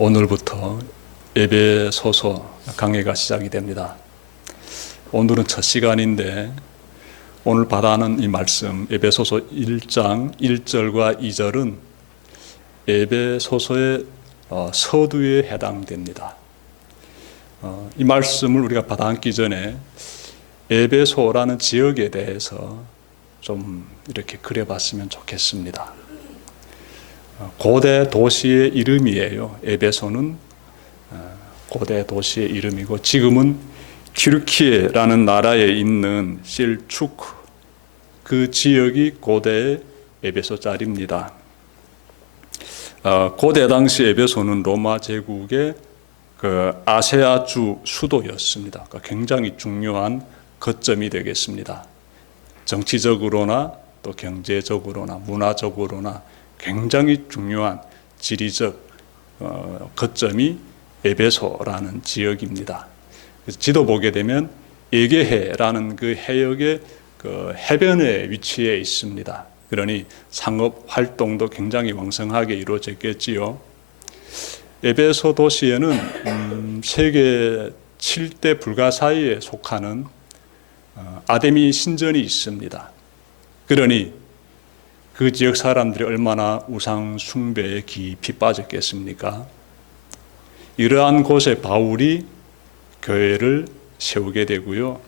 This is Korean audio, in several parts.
오늘부터 에베소서 강해가 시작이 됩니다. 오늘은 첫 시간인데 오늘 받아는 이 말씀 에베소서 1장 1절과 2절은 에베소서의 서두에 해당됩니다. 이 말씀을 우리가 받아안기 전에 에베소라는 지역에 대해서 좀 이렇게 그려봤으면 좋겠습니다. 고대 도시의 이름이에요. 에베소는 고대 도시의 이름이고 지금은 튀르키예라는 나라에 있는 실추크 그 지역이 고대의 에베소 자리입니다. 고대 당시 에베소는 로마 제국의 그 아세아주 수도였습니다. 그러니까 굉장히 중요한 거점이 되겠습니다. 정치적으로나 또 경제적으로나 문화적으로나 굉장히 중요한 지리적 거점이 에베소라는 지역입니다. 지도 보게 되면 에게해라는 그 해역의 그 해변에 위치해 있습니다. 그러니 상업 활동도 굉장히 왕성하게 이루어졌겠지요. 에베소 도시에는 세계 7대 불가사의에 속하는 아데미 신전이 있습니다. 그러니 그 지역 사람들이 얼마나 우상 숭배에 깊이 빠졌겠습니까? 이러한 곳에 바울이 교회를 세우게 되고요.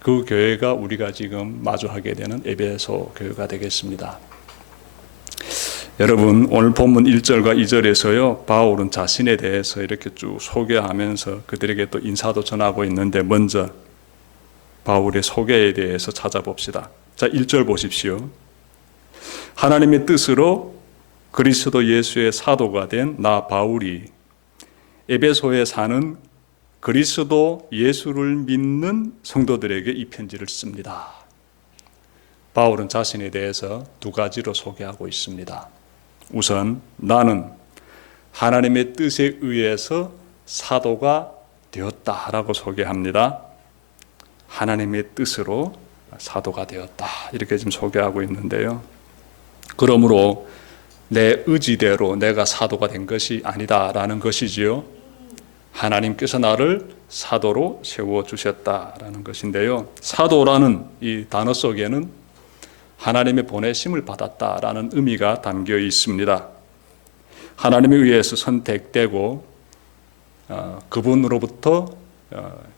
그 교회가 우리가 지금 마주하게 되는 에베소 교회가 되겠습니다. 여러분, 오늘 본문 1절과 2절에서요, 바울은 자신에 대해서 이렇게 쭉 소개하면서 그들에게 또 인사도 전하고 있는데 먼저 바울의 소개에 대해서 찾아봅시다. 자, 1절 보십시오. 하나님의 뜻으로 그리스도 예수의 사도가 된 나 바울이 에베소에 사는 그리스도 예수를 믿는 성도들에게 이 편지를 씁니다. 바울은 자신에 대해서 두 가지로 소개하고 있습니다. 우선 나는 하나님의 뜻에 의해서 사도가 되었다라고 소개합니다. 하나님의 뜻으로 사도가 되었다 이렇게 지금 소개하고 있는데요. 그러므로 내 의지대로 내가 사도가 된 것이 아니다라는 것이지요. 하나님께서 나를 사도로 세워주셨다라는 것인데요. 사도라는 이 단어 속에는 하나님의 보내심을 받았다라는 의미가 담겨 있습니다. 하나님에 의해서 선택되고 그분으로부터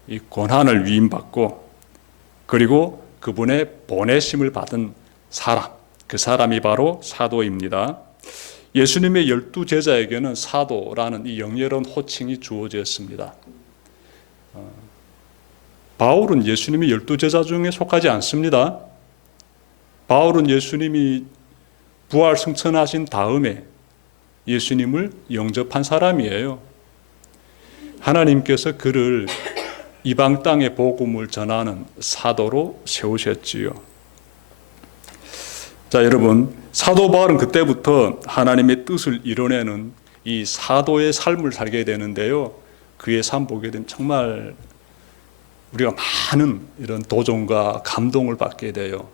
이 권한을 위임받고 그리고 그분의 보내심을 받은 사람, 그 사람이 바로 사도입니다. 예수님의 12제자에게는 사도라는 이 영예로운 호칭이 주어졌습니다. 바울은 예수님의 12제자 중에 속하지 않습니다. 바울은 예수님이 부활 승천하신 다음에 예수님을 영접한 사람이에요. 하나님께서 그를 이방 땅의 복음을 전하는 사도로 세우셨지요. 자, 여러분, 사도 바울은 그때부터 하나님의 뜻을 이뤄내는 이 사도의 삶을 살게 되는데요. 그의 삶 보게 되면 정말 우리가 많은 이런 도전과 감동을 받게 돼요.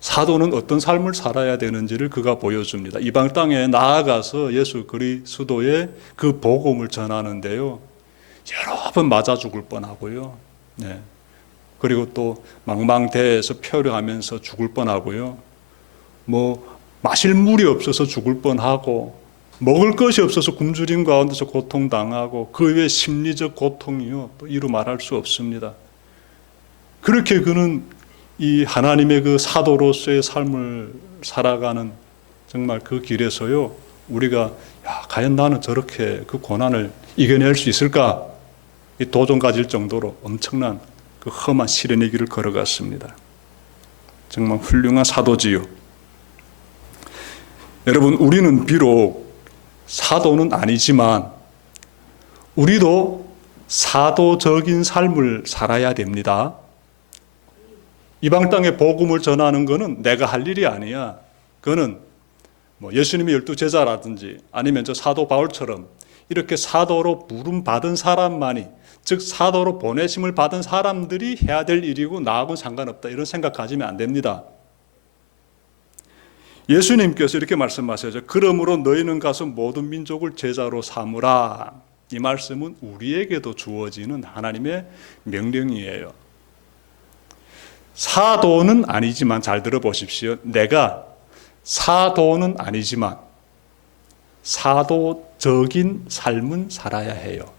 사도는 어떤 삶을 살아야 되는지를 그가 보여줍니다. 이방 땅에 나아가서 예수 그리스도의 그 복음을 전하는데요. 여러 번 맞아 죽을 뻔하고요. 네. 그리고 또 망망대해에서 표류하면서 죽을 뻔하고요. 마실 물이 없어서 죽을 뻔하고 먹을 것이 없어서 굶주림 가운데서 고통당하고 그 외 심리적 고통이요 또 이루 말할 수 없습니다. 그렇게 그는 이 하나님의 그 사도로서의 삶을 살아가는 정말 그 길에서요 우리가 과연 나는 저렇게 그 고난을 이겨낼 수 있을까 이 도전 가질 정도로 엄청난 그 험한 시련의 길을 걸어갔습니다. 정말 훌륭한 사도지요. 여러분, 우리는 비록 사도는 아니지만 우리도 사도적인 삶을 살아야 됩니다. 이방 땅에 복음을 전하는 것은 내가 할 일이 아니야. 그거는 예수님의 12제자라든지 아니면 저 사도 바울처럼 이렇게 사도로 부름받은 사람만이, 즉 사도로 보내심을 받은 사람들이 해야 될 일이고 나하고는 상관없다 이런 생각 가지면 안 됩니다. 예수님께서 이렇게 말씀하셔죠. 그러므로 너희는 가서 모든 민족을 제자로 삼으라. 이 말씀은 우리에게도 주어지는 하나님의 명령이에요. 사도는 아니지만 잘 들어보십시오. 내가 사도는 아니지만 사도적인 삶은 살아야 해요.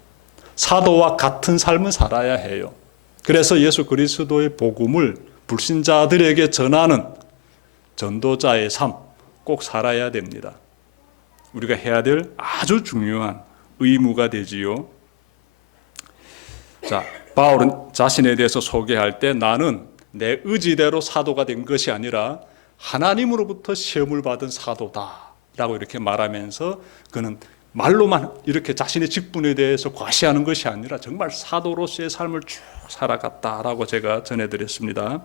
사도와 같은 삶은 살아야 해요. 그래서 예수 그리스도의 복음을 불신자들에게 전하는 전도자의 삶 꼭 살아야 됩니다. 우리가 해야 될 아주 중요한 의무가 되지요. 자, 바울은 자신에 대해서 소개할 때 나는 내 의지대로 사도가 된 것이 아니라 하나님으로부터 시험을 받은 사도다라고 이렇게 말하면서 그는 말로만 이렇게 자신의 직분에 대해서 과시하는 것이 아니라 정말 사도로서의 삶을 쭉 살아갔다라고 제가 전해드렸습니다.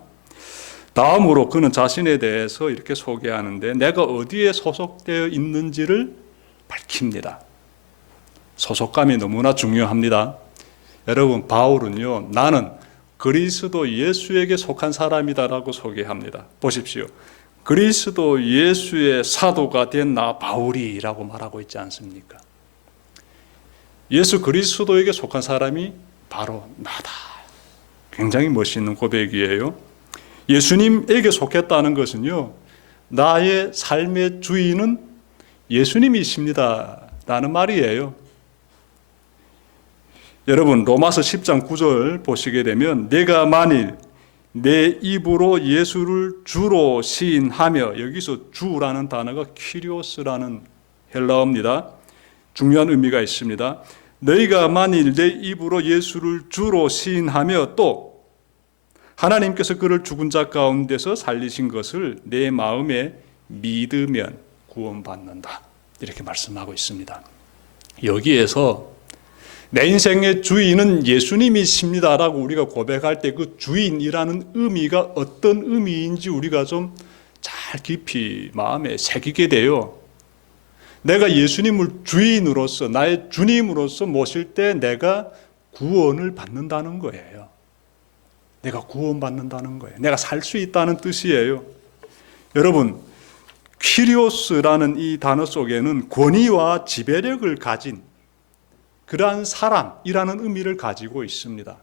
다음으로 그는 자신에 대해서 이렇게 소개하는데 내가 어디에 소속되어 있는지를 밝힙니다. 소속감이 너무나 중요합니다. 여러분, 바울은요, 나는 그리스도 예수에게 속한 사람이다라고 소개합니다. 보십시오. 그리스도 예수의 사도가 된 나 바울이라고 말하고 있지 않습니까? 예수 그리스도에게 속한 사람이 바로 나다. 굉장히 멋있는 고백이에요. 예수님에게 속했다는 것은요, 나의 삶의 주인은 예수님이십니다 라는 말이에요. 여러분, 로마서 10장 9절 보시게 되면 내가 만일 내 입으로 예수를 주로 시인하며, 여기서 주라는 단어가 키리오스라는 헬라어입니다. 중요한 의미가 있습니다. 너희가 만일 내 입으로 예수를 주로 시인하며 또 하나님께서 그를 죽은 자 가운데서 살리신 것을 내 마음에 믿으면 구원받는다. 이렇게 말씀하고 있습니다. 여기에서 내 인생의 주인은 예수님이십니다라고 우리가 고백할 때 그 주인이라는 의미가 어떤 의미인지 우리가 좀 잘 깊이 마음에 새기게 돼요. 내가 예수님을 주인으로서, 나의 주님으로서 모실 때 내가 구원을 받는다는 거예요. 내가 구원받는다는 거예요. 내가 살 수 있다는 뜻이에요. 여러분, 퀴리오스라는 이 단어 속에는 권위와 지배력을 가진 그러한 사람이라는 의미를 가지고 있습니다.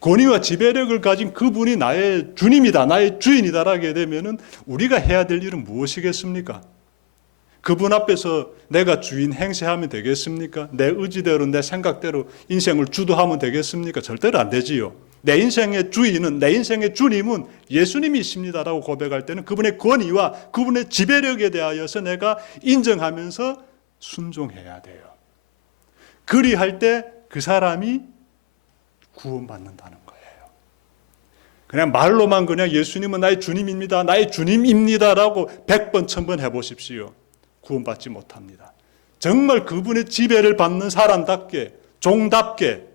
권위와 지배력을 가진 그분이 나의 주님이다, 나의 주인이다라게 되면은 우리가 해야 될 일은 무엇이겠습니까? 그분 앞에서 내가 주인 행세하면 되겠습니까? 내 의지대로, 내 생각대로 인생을 주도하면 되겠습니까? 절대로 안 되지요. 내 인생의 주인은, 내 인생의 주님은 예수님이십니다라고 고백할 때는 그분의 권위와 그분의 지배력에 대하여서 내가 인정하면서 순종해야 돼요. 그리할 때 그 사람이 구원받는다는 거예요. 그냥 말로만 그냥 예수님은 나의 주님입니다, 나의 주님입니다라고 100번, 1000번 해보십시오. 구원받지 못합니다. 정말 그분의 지배를 받는 사람답게, 종답게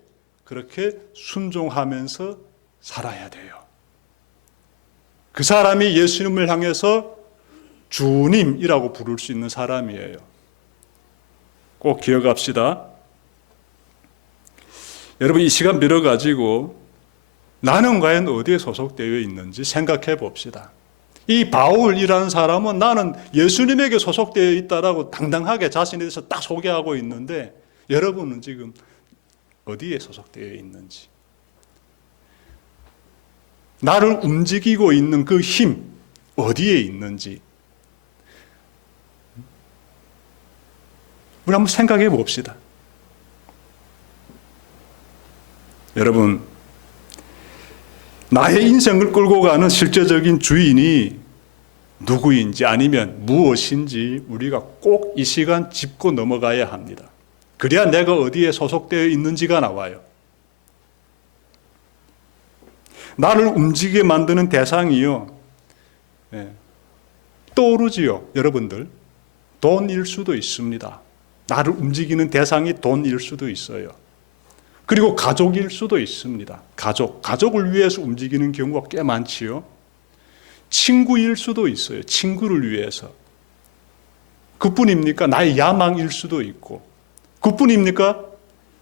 그렇게 순종하면서 살아야 돼요. 그 사람이 예수님을 향해서 주님이라고 부를 수 있는 사람이에요. 꼭 기억합시다. 여러분, 이 시간 빌어가지고 나는 과연 어디에 소속되어 있는지 생각해 봅시다. 이 바울이라는 사람은 나는 예수님에게 소속되어 있다라고 당당하게 자신에 대해서 딱 소개하고 있는데 여러분은 지금 어디에 소속되어 있는지, 나를 움직이고 있는 그 힘 어디에 있는지 우리 한번 생각해 봅시다. 여러분, 나의 인생을 끌고 가는 실제적인 주인이 누구인지 아니면 무엇인지 우리가 꼭 이 시간 짚고 넘어가야 합니다. 그래야 내가 어디에 소속되어 있는지가 나와요. 나를 움직이게 만드는 대상이요, 떠오르지요. 여러분들, 돈일 수도 있습니다. 나를 움직이는 대상이 돈일 수도 있어요. 그리고 가족일 수도 있습니다. 가족을 위해서 움직이는 경우가 꽤 많지요. 친구일 수도 있어요. 친구를 위해서. 그뿐입니까? 나의 야망일 수도 있고. 그뿐입니까?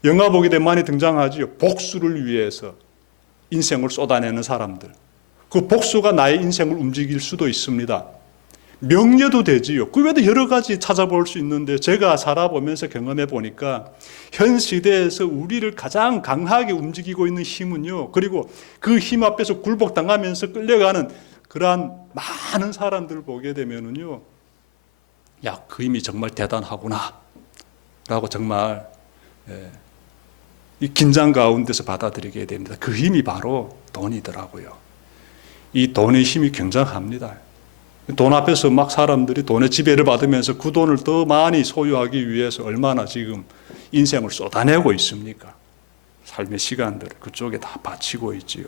영화 보게 되면 많이 등장하지요. 복수를 위해서 인생을 쏟아내는 사람들. 그 복수가 나의 인생을 움직일 수도 있습니다. 명예도 되지요. 그 외에도 여러 가지 찾아볼 수 있는데 제가 살아보면서 경험해 보니까 현 시대에서 우리를 가장 강하게 움직이고 있는 힘은요. 그리고 그 힘 앞에서 굴복당하면서 끌려가는 그러한 많은 사람들을 보게 되면은요. 야, 그 힘이 정말 대단하구나 라고 정말 이 긴장 가운데서 받아들이게 됩니다. 그 힘이 바로 돈이더라고요. 이 돈의 힘이 굉장합니다. 돈 앞에서 막 사람들이 돈의 지배를 받으면서 그 돈을 더 많이 소유하기 위해서 얼마나 지금 인생을 쏟아내고 있습니까? 삶의 시간들을 그쪽에 다 바치고 있지요.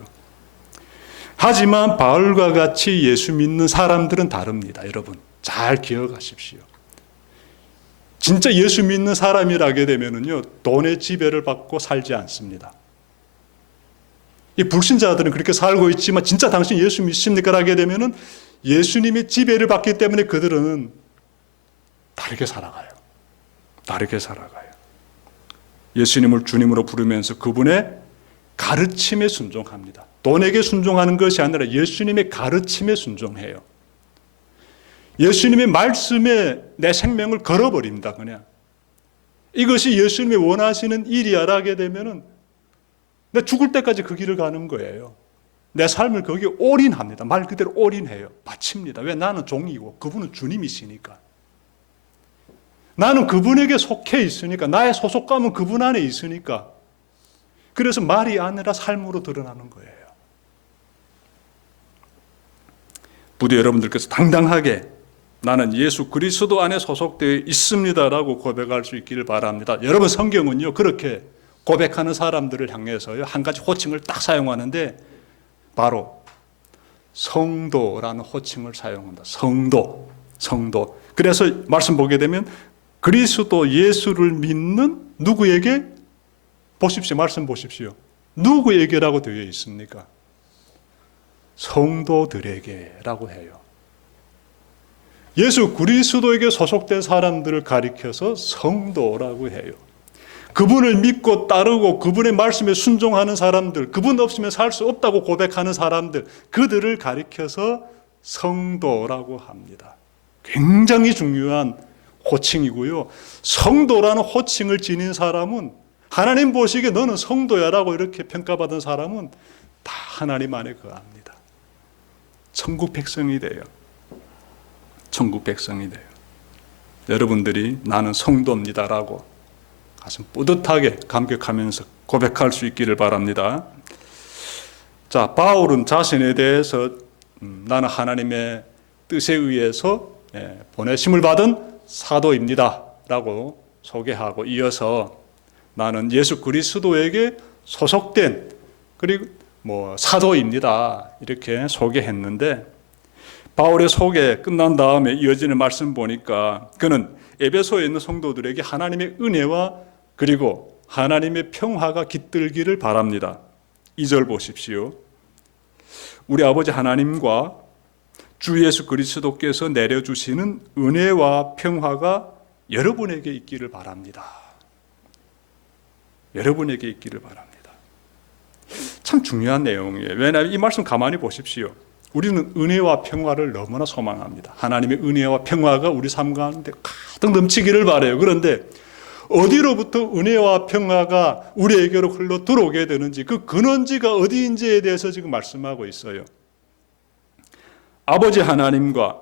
하지만 바울과 같이 예수 믿는 사람들은 다릅니다. 여러분 잘 기억하십시오. 진짜 예수 믿는 사람이라게 되면은요, 돈의 지배를 받고 살지 않습니다. 이 불신자들은 그렇게 살고 있지만 진짜 당신 예수 믿습니까? 라게 되면은 예수님의 지배를 받기 때문에 그들은 다르게 살아가요. 다르게 살아가요. 예수님을 주님으로 부르면서 그분의 가르침에 순종합니다. 돈에게 순종하는 것이 아니라 예수님의 가르침에 순종해요. 예수님의 말씀에 내 생명을 걸어버립니다. 그냥 이것이 예수님이 원하시는 일이야라게 되면은 내 죽을 때까지 그 길을 가는 거예요. 내 삶을 거기에 올인합니다. 말 그대로 올인해요. 바칩니다. 왜? 나는 종이고 그분은 주님이시니까. 나는 그분에게 속해 있으니까. 나의 소속감은 그분 안에 있으니까. 그래서 말이 아니라 삶으로 드러나는 거예요. 부디 여러분들께서 당당하게 나는 예수 그리스도 안에 소속되어 있습니다라고 고백할 수 있기를 바랍니다. 여러분 성경은요 그렇게 고백하는 사람들을 향해서요 한 가지 호칭을 딱 사용하는데 바로 성도라는 호칭을 사용한다. 성도. 그래서 말씀 보게 되면 그리스도 예수를 믿는 누구에게? 보십시오. 말씀 보십시오. 누구에게라고 되어 있습니까? 성도들에게라고 해요. 예수 그리스도에게 소속된 사람들을 가리켜서 성도라고 해요. 그분을 믿고 따르고 그분의 말씀에 순종하는 사람들, 그분 없으면 살 수 없다고 고백하는 사람들, 그들을 가리켜서 성도라고 합니다. 굉장히 중요한 호칭이고요. 성도라는 호칭을 지닌 사람은 하나님 보시기에 너는 성도야라고 이렇게 평가받은 사람은 다 하나님 안에 거합니다. 천국 백성이 돼요. 천국 백성이 돼요. 여러분들이 나는 성도입니다라고 가슴 뿌듯하게 감격하면서 고백할 수 있기를 바랍니다. 자, 바울은 자신에 대해서 나는 하나님의 뜻에 의해서 보내심을 받은 사도입니다 라고 소개하고 이어서 나는 예수 그리스도에게 소속된 그리고 사도입니다 이렇게 소개했는데 바울의 소개 끝난 다음에 이어지는 말씀 보니까 그는 에베소에 있는 성도들에게 하나님의 은혜와 그리고 하나님의 평화가 깃들기를 바랍니다. 2절 보십시오. 우리 아버지 하나님과 주 예수 그리스도께서 내려주시는 은혜와 평화가 여러분에게 있기를 바랍니다. 여러분에게 있기를 바랍니다. 참 중요한 내용이에요. 왜냐하면 이 말씀 가만히 보십시오. 우리는 은혜와 평화를 너무나 소망합니다. 하나님의 은혜와 평화가 우리 삶 가운데 가득 넘치기를 바라요. 그런데 어디로부터 은혜와 평화가 우리에게로 흘러 들어오게 되는지 그 근원지가 어디인지에 대해서 지금 말씀하고 있어요. 아버지 하나님과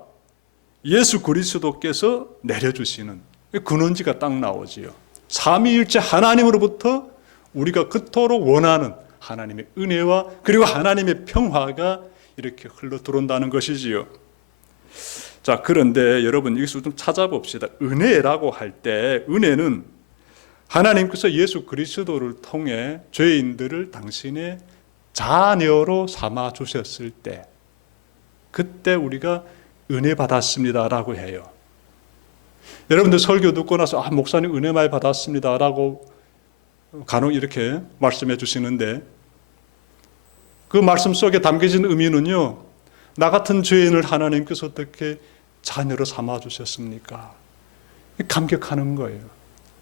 예수 그리스도께서 내려주시는 근원지가 딱 나오지요. 삼위일체 하나님으로부터 우리가 그토록 원하는 하나님의 은혜와 그리고 하나님의 평화가 이렇게 흘러 들어온다는 것이지요. 자, 그런데 여러분 여기서 좀 찾아봅시다. 은혜라고 할 때 은혜는 하나님께서 예수 그리스도를 통해 죄인들을 당신의 자녀로 삼아 주셨을 때 그때 우리가 은혜 받았습니다라고 해요. 여러분들 설교 듣고 나서 목사님 은혜 많이 받았습니다라고 간혹 이렇게 말씀해 주시는데 그 말씀 속에 담겨진 의미는요. 나 같은 죄인을 하나님께서 어떻게 자녀로 삼아 주셨습니까? 감격하는 거예요.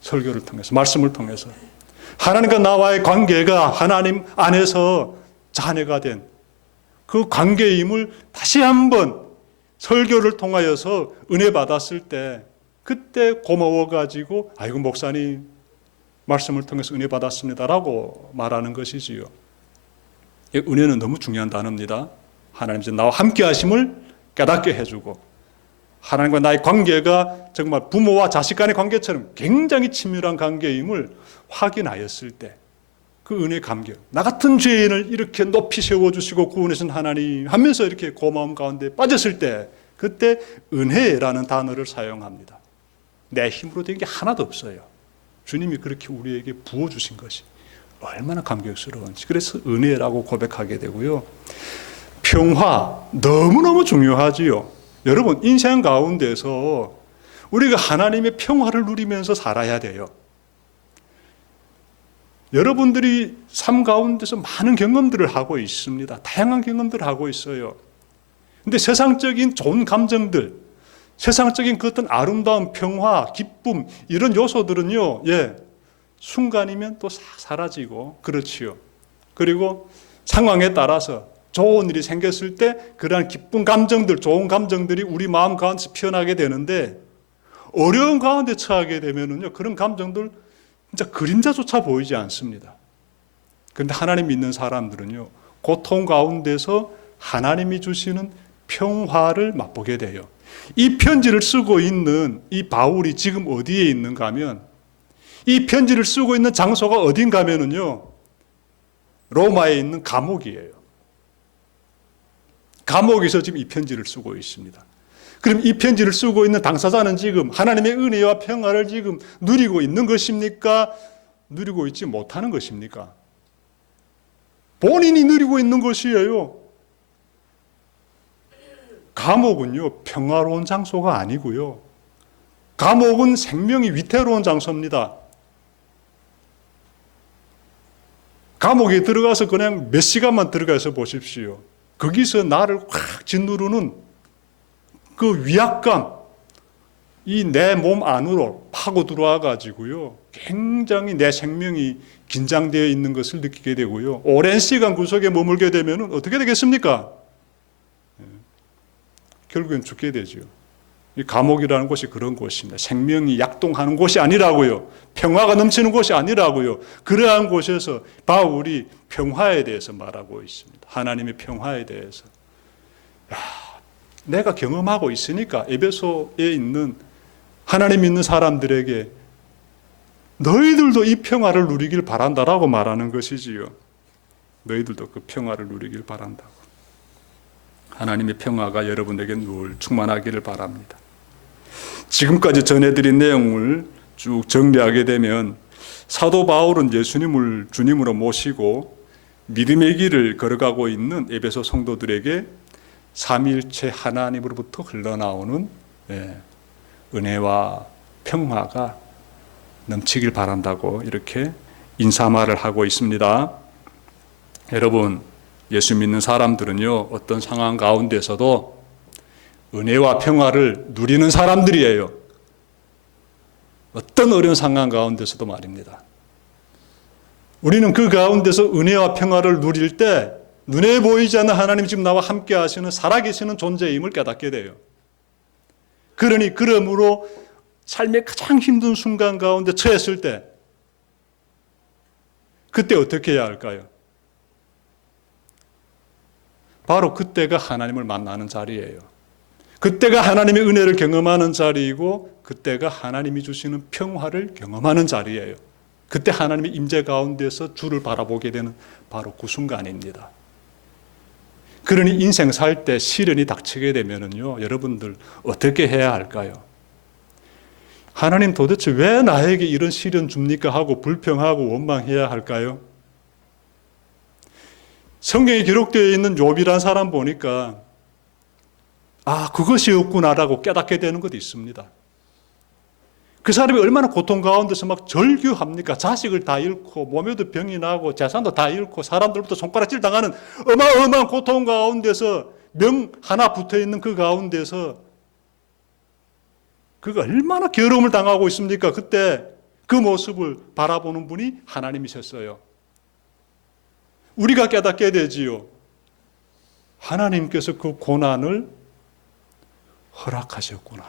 설교를 통해서, 말씀을 통해서. 하나님과 나와의 관계가 하나님 안에서 자녀가 된 그 관계임을 다시 한번 설교를 통하여서 은혜 받았을 때 그때 고마워가지고 아이고 목사님 말씀을 통해서 은혜 받았습니다라고 말하는 것이지요. 은혜는 너무 중요한 단어입니다. 하나님께서 나와 함께 하심을 깨닫게 해주고 하나님과 나의 관계가 정말 부모와 자식 간의 관계처럼 굉장히 친밀한 관계임을 확인하였을 때 그 은혜 감격, 나 같은 죄인을 이렇게 높이 세워주시고 구원하신 하나님 하면서 이렇게 고마움 가운데 빠졌을 때 그때 은혜라는 단어를 사용합니다. 내 힘으로 된 게 하나도 없어요. 주님이 그렇게 우리에게 부어주신 것이 얼마나 감격스러운지. 그래서 은혜라고 고백하게 되고요. 평화 너무너무 중요하지요. 여러분 인생 가운데서 우리가 하나님의 평화를 누리면서 살아야 돼요. 여러분들이 삶 가운데서 많은 경험들을 하고 있습니다. 다양한 경험들을 하고 있어요. 근데 세상적인 좋은 감정들, 세상적인 그 어떤 아름다움, 평화, 기쁨 이런 요소들은요, 순간이면 또 싹 사라지고 그렇지요. 그리고 상황에 따라서 좋은 일이 생겼을 때 그러한 기쁜 감정들, 좋은 감정들이 우리 마음 가운데서 피어나게 되는데 어려운 가운데 처하게 되면은요, 그런 감정들 진짜 그림자조차 보이지 않습니다. 그런데 하나님 믿는 사람들은요, 고통 가운데서 하나님이 주시는 평화를 맛보게 돼요. 이 편지를 쓰고 있는 이 바울이 지금 어디에 있는가 하면 이 편지를 쓰고 있는 장소가 어딘가 하면은요, 로마에 있는 감옥이에요. 감옥에서 지금 이 편지를 쓰고 있습니다. 그럼 이 편지를 쓰고 있는 당사자는 지금 하나님의 은혜와 평화를 지금 누리고 있는 것입니까? 누리고 있지 못하는 것입니까? 본인이 누리고 있는 것이에요. 감옥은요, 평화로운 장소가 아니고요. 감옥은 생명이 위태로운 장소입니다. 감옥에 들어가서 그냥 몇 시간만 들어가서 보십시오. 거기서 나를 확 짓누르는 그 위압감, 이 내 몸 안으로 파고 들어와 가지고요, 굉장히 내 생명이 긴장되어 있는 것을 느끼게 되고요. 오랜 시간 그 속에 머물게 되면 어떻게 되겠습니까? 결국엔 죽게 되죠. 이 감옥이라는 곳이 그런 곳입니다. 생명이 약동하는 곳이 아니라고요. 평화가 넘치는 곳이 아니라고요. 그러한 곳에서 바울이 평화에 대해서 말하고 있습니다. 하나님의 평화에 대해서. 내가 경험하고 있으니까 에베소에 있는 하나님 믿는 사람들에게 너희들도 이 평화를 누리길 바란다라고 말하는 것이지요. 너희들도 그 평화를 누리길 바란다고. 하나님의 평화가 여러분에게 늘 충만하기를 바랍니다. 지금까지 전해드린 내용을 쭉 정리하게 되면 사도 바울은 예수님을 주님으로 모시고 믿음의 길을 걸어가고 있는 에베소 성도들에게 삼위일체 하나님으로부터 흘러나오는 은혜와 평화가 넘치길 바란다고 이렇게 인사말을 하고 있습니다. 여러분, 예수 믿는 사람들은요, 어떤 상황 가운데서도 은혜와 평화를 누리는 사람들이에요. 어떤 어려운 상황 가운데서도 말입니다. 우리는 그 가운데서 은혜와 평화를 누릴 때 눈에 보이지 않는 하나님이 지금 나와 함께 하시는 살아계시는 존재임을 깨닫게 돼요. 그러므로 삶의 가장 힘든 순간 가운데 처했을 때 그때 어떻게 해야 할까요? 바로 그때가 하나님을 만나는 자리예요. 그때가 하나님의 은혜를 경험하는 자리이고 그때가 하나님이 주시는 평화를 경험하는 자리예요. 그때 하나님의 임재 가운데서 주를 바라보게 되는 바로 그 순간입니다. 그러니 인생 살 때 시련이 닥치게 되면은요, 여러분들 어떻게 해야 할까요? 하나님 도대체 왜 나에게 이런 시련 줍니까? 하고 불평하고 원망해야 할까요? 성경에 기록되어 있는 욥이라는 사람 보니까 그것이 없구나라고 깨닫게 되는 것도 있습니다. 그 사람이 얼마나 고통 가운데서 막 절규합니까? 자식을 다 잃고 몸에도 병이 나고 재산도 다 잃고 사람들부터 손가락질 당하는 어마어마한 고통 가운데서 명 하나 붙어있는 그 가운데서 그가 얼마나 괴로움을 당하고 있습니까? 그때 그 모습을 바라보는 분이 하나님이셨어요. 우리가 깨닫게 되지요. 하나님께서 그 고난을 허락하셨구나.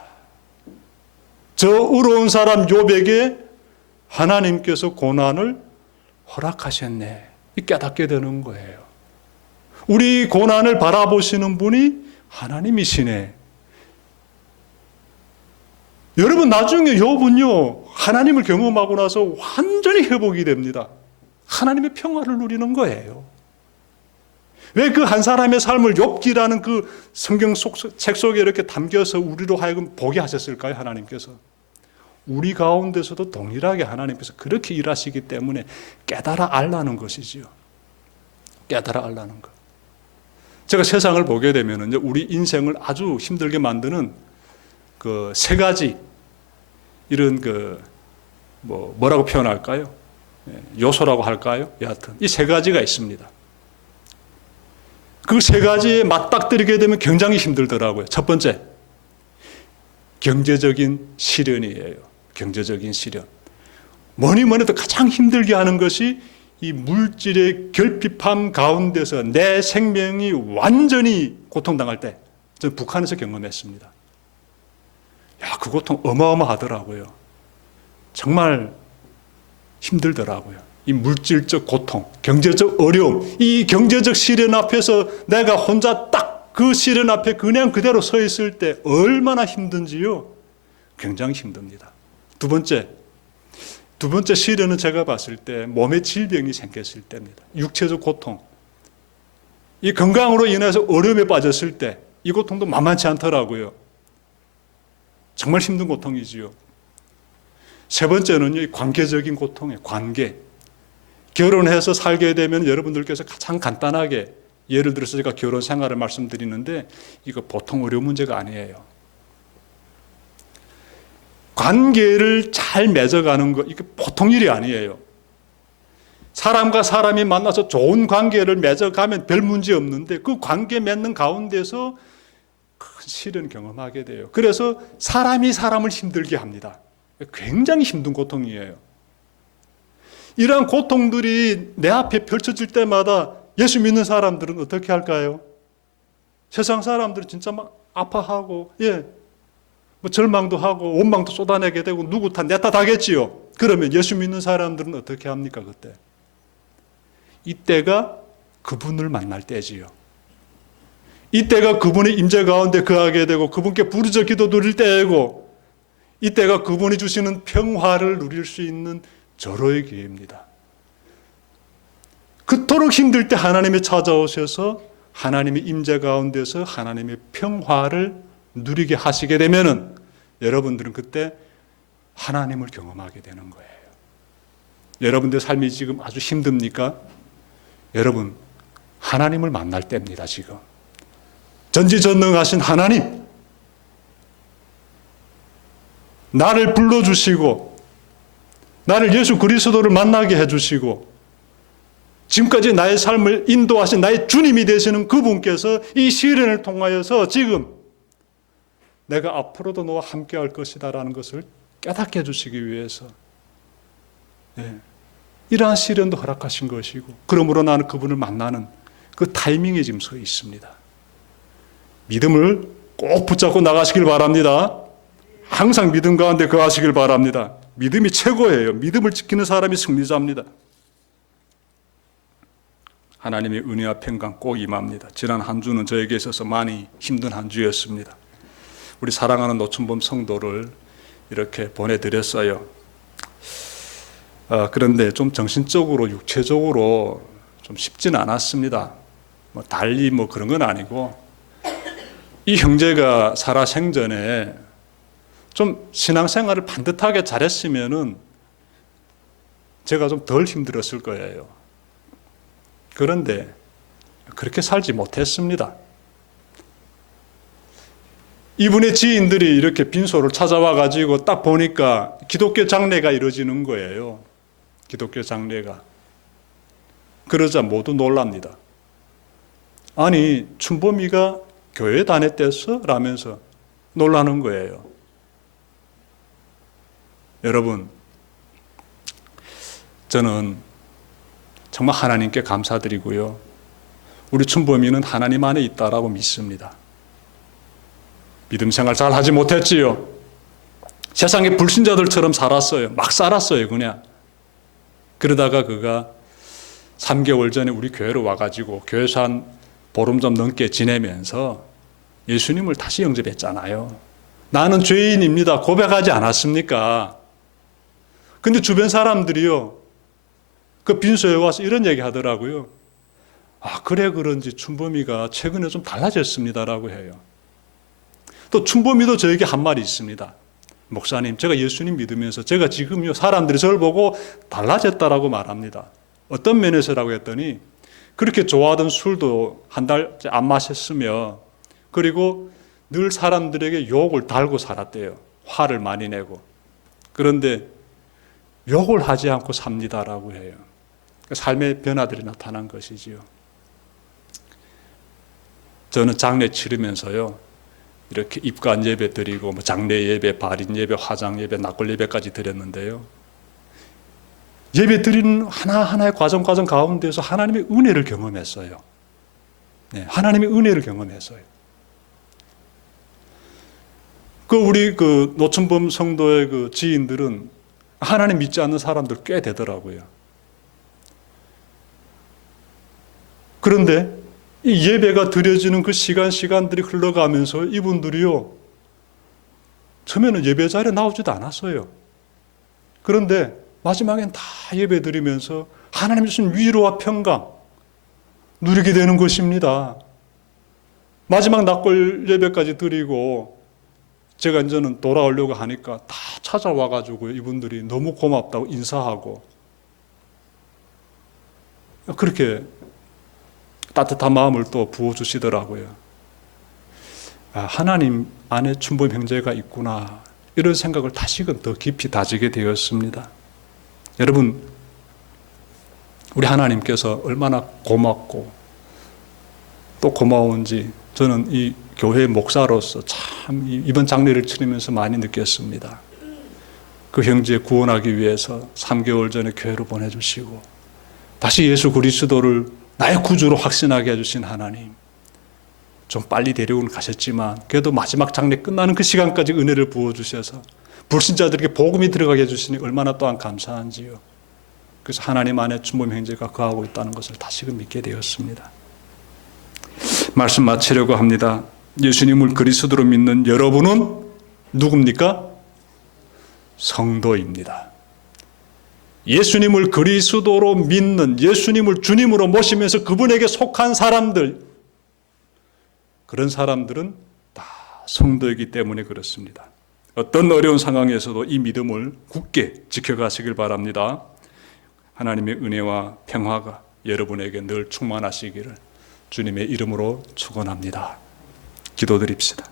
저 의로운 사람 욥에게 하나님께서 고난을 허락하셨네. 깨닫게 되는 거예요. 우리 고난을 바라보시는 분이 하나님이시네. 여러분, 나중에 욥은요, 하나님을 경험하고 나서 완전히 회복이 됩니다. 하나님의 평화를 누리는 거예요. 왜 그 한 사람의 삶을 욥기라는 그 성경 책 속에 이렇게 담겨서 우리로 하여금 보게 하셨을까요? 하나님께서. 우리 가운데서도 동일하게 하나님께서 그렇게 일하시기 때문에 깨달아 알라는 것이지요. 깨달아 알라는 것. 제가 세상을 보게 되면 우리 인생을 아주 힘들게 만드는 그 세 가지 이런 뭐라고 표현할까요? 요소라고 할까요? 여하튼 이 세 가지가 있습니다. 그 세 가지에 맞닥뜨리게 되면 굉장히 힘들더라고요. 첫 번째, 경제적인 시련이에요. 경제적인 시련. 뭐니 해도 가장 힘들게 하는 것이 이 물질의 결핍함 가운데서 내 생명이 완전히 고통당할 때, 저는 북한에서 경험했습니다. 야, 그 고통 어마어마하더라고요. 정말 힘들더라고요. 이 물질적 고통, 경제적 어려움, 이 경제적 시련 앞에서 내가 혼자 딱 그 시련 앞에 그냥 그대로 서 있을 때 얼마나 힘든지요. 굉장히 힘듭니다. 두 번째 시련은 제가 봤을 때 몸에 질병이 생겼을 때입니다. 육체적 고통. 이 건강으로 인해서 어려움에 빠졌을 때 이 고통도 만만치 않더라고요. 정말 힘든 고통이지요. 세 번째는 이 관계적인 고통이에요. 관계. 결혼해서 살게 되면 여러분들께서 가장 간단하게, 예를 들어서 제가 결혼 생활을 말씀드리는데 이거 보통 어려운 문제가 아니에요. 관계를 잘 맺어가는 거, 이게 보통 일이 아니에요. 사람과 사람이 만나서 좋은 관계를 맺어가면 별 문제 없는데 그 관계 맺는 가운데서 큰 시련 경험하게 돼요. 그래서 사람이 사람을 힘들게 합니다. 굉장히 힘든 고통이에요. 이러한 고통들이 내 앞에 펼쳐질 때마다 예수 믿는 사람들은 어떻게 할까요? 세상 사람들은 진짜 막 아파하고, 뭐 절망도 하고, 원망도 쏟아내게 되고, 누구 탓, 내 탓 하겠지요. 그러면 예수 믿는 사람들은 어떻게 합니까, 그때? 이때가 그분을 만날 때지요. 이때가 그분의 임재 가운데 거하게 되고, 그분께 부르짖어 기도 드릴 때이고, 이때가 그분이 주시는 평화를 누릴 수 있는 절호의 기회입니다. 그토록 힘들 때 하나님이 찾아오셔서 하나님의 임재 가운데서 하나님의 평화를 누리게 하시게 되면은 여러분들은 그때 하나님을 경험하게 되는 거예요. 여러분들 삶이 지금 아주 힘듭니까? 여러분, 하나님을 만날 때입니다, 지금. 전지전능하신 하나님, 나를 불러주시고 나를 예수 그리스도를 만나게 해주시고 지금까지 나의 삶을 인도하신 나의 주님이 되시는 그분께서 이 시련을 통하여서 지금 내가 앞으로도 너와 함께 할 것이다라는 것을 깨닫게 해주시기 위해서 이러한 시련도 허락하신 것이고, 그러므로 나는 그분을 만나는 그 타이밍에 지금 서 있습니다. 믿음을 꼭 붙잡고 나가시길 바랍니다. 항상 믿음 가운데 거하시길 바랍니다. 믿음이 최고예요. 믿음을 지키는 사람이 승리자입니다. 하나님의 은혜와 평강 꼭 임합니다. 지난 한 주는 저에게 있어서 많이 힘든 한 주였습니다. 우리 사랑하는 노춘범 성도를 이렇게 보내드렸어요. 그런데 좀 정신적으로, 육체적으로 좀 쉽지는 않았습니다. 달리 그런 건 아니고, 이 형제가 살아생전에 좀 신앙생활을 반듯하게 잘했으면은 제가 좀 덜 힘들었을 거예요. 그런데 그렇게 살지 못했습니다. 이분의 지인들이 이렇게 빈소를 찾아와 가지고 딱 보니까 기독교 장례가 이루어지는 거예요. 기독교 장례가. 그러자 모두 놀랍니다. 아니, 춘범이가 교회 다녔댔어? 라면서 놀라는 거예요. 여러분, 저는 정말 하나님께 감사드리고요. 우리 춘범이는 하나님 안에 있다라고 믿습니다. 믿음 생활 잘 하지 못했지요. 세상의 불신자들처럼 살았어요. 막 살았어요, 그냥. 그러다가 그가 3개월 전에 우리 교회로 와가지고 교회에서 한 보름 좀 넘게 지내면서 예수님을 다시 영접했잖아요. 나는 죄인입니다. 고백하지 않았습니까? 근데 주변 사람들이요, 그 빈소에 와서 이런 얘기 하더라고요. 아, 그래 그런지 춘범이가 최근에 좀 달라졌습니다라고 해요. 또 춘범이도 저에게 한 말이 있습니다. 목사님, 제가 예수님 믿으면서 제가 지금요 사람들이 저를 보고 달라졌다라고 말합니다. 어떤 면에서라고 했더니 그렇게 좋아하던 술도 한 달째 안 마셨으며 그리고 늘 사람들에게 욕을 달고 살았대요. 화를 많이 내고. 그런데 욕을 하지 않고 삽니다라고 해요. 삶의 변화들이 나타난 것이지요. 저는 장례 치르면서요, 이렇게 입관 예배 드리고 장례 예배, 발인 예배, 화장 예배, 낙골 예배까지 드렸는데요. 예배 드리는 하나하나의 과정 가운데서 하나님의 은혜를 경험했어요. 네, 하나님의 은혜를 경험했어요. 우리 노천범 성도의 지인들은 하나님 믿지 않는 사람들 꽤 되더라고요. 그런데 이 예배가 드려지는 그 시간들이 흘러가면서 이분들이요, 처음에는 예배 자리에 나오지도 않았어요. 그런데 마지막엔 다 예배 드리면서 하나님 주신 위로와 평강 누리게 되는 것입니다. 마지막 낙골 예배까지 드리고 제가 이제는 돌아오려고 하니까 다 찾아와가지고 이분들이 너무 고맙다고 인사하고 그렇게 따뜻한 마음을 또 부어주시더라고요. 아, 하나님 안에 춘범 형제가 있구나, 이런 생각을 다시금 더 깊이 다지게 되었습니다. 여러분, 우리 하나님께서 얼마나 고맙고 또 고마운지 저는 이 교회 목사로서 참 이번 장례를 치르면서 많이 느꼈습니다. 그 형제 구원하기 위해서 3개월 전에 교회로 보내주시고 다시 예수 그리스도를 나의 구주로 확신하게 해주신 하나님, 좀 빨리 데려오는 가셨지만 그래도 마지막 장례 끝나는 그 시간까지 은혜를 부어주셔서 불신자들에게 복음이 들어가게 해주시니 얼마나 또한 감사한지요. 그래서 하나님 안에 춘범 형제가 거하고 있다는 것을 다시금 믿게 되었습니다. 말씀 마치려고 합니다. 예수님을 그리스도로 믿는 여러분은 누굽니까? 성도입니다. 예수님을 그리스도로 믿는, 예수님을 주님으로 모시면서 그분에게 속한 사람들, 그런 사람들은 다 성도이기 때문에 그렇습니다. 어떤 어려운 상황에서도 이 믿음을 굳게 지켜가시길 바랍니다. 하나님의 은혜와 평화가 여러분에게 늘 충만하시기를 주님의 이름으로 축원합니다. 기도드립시다.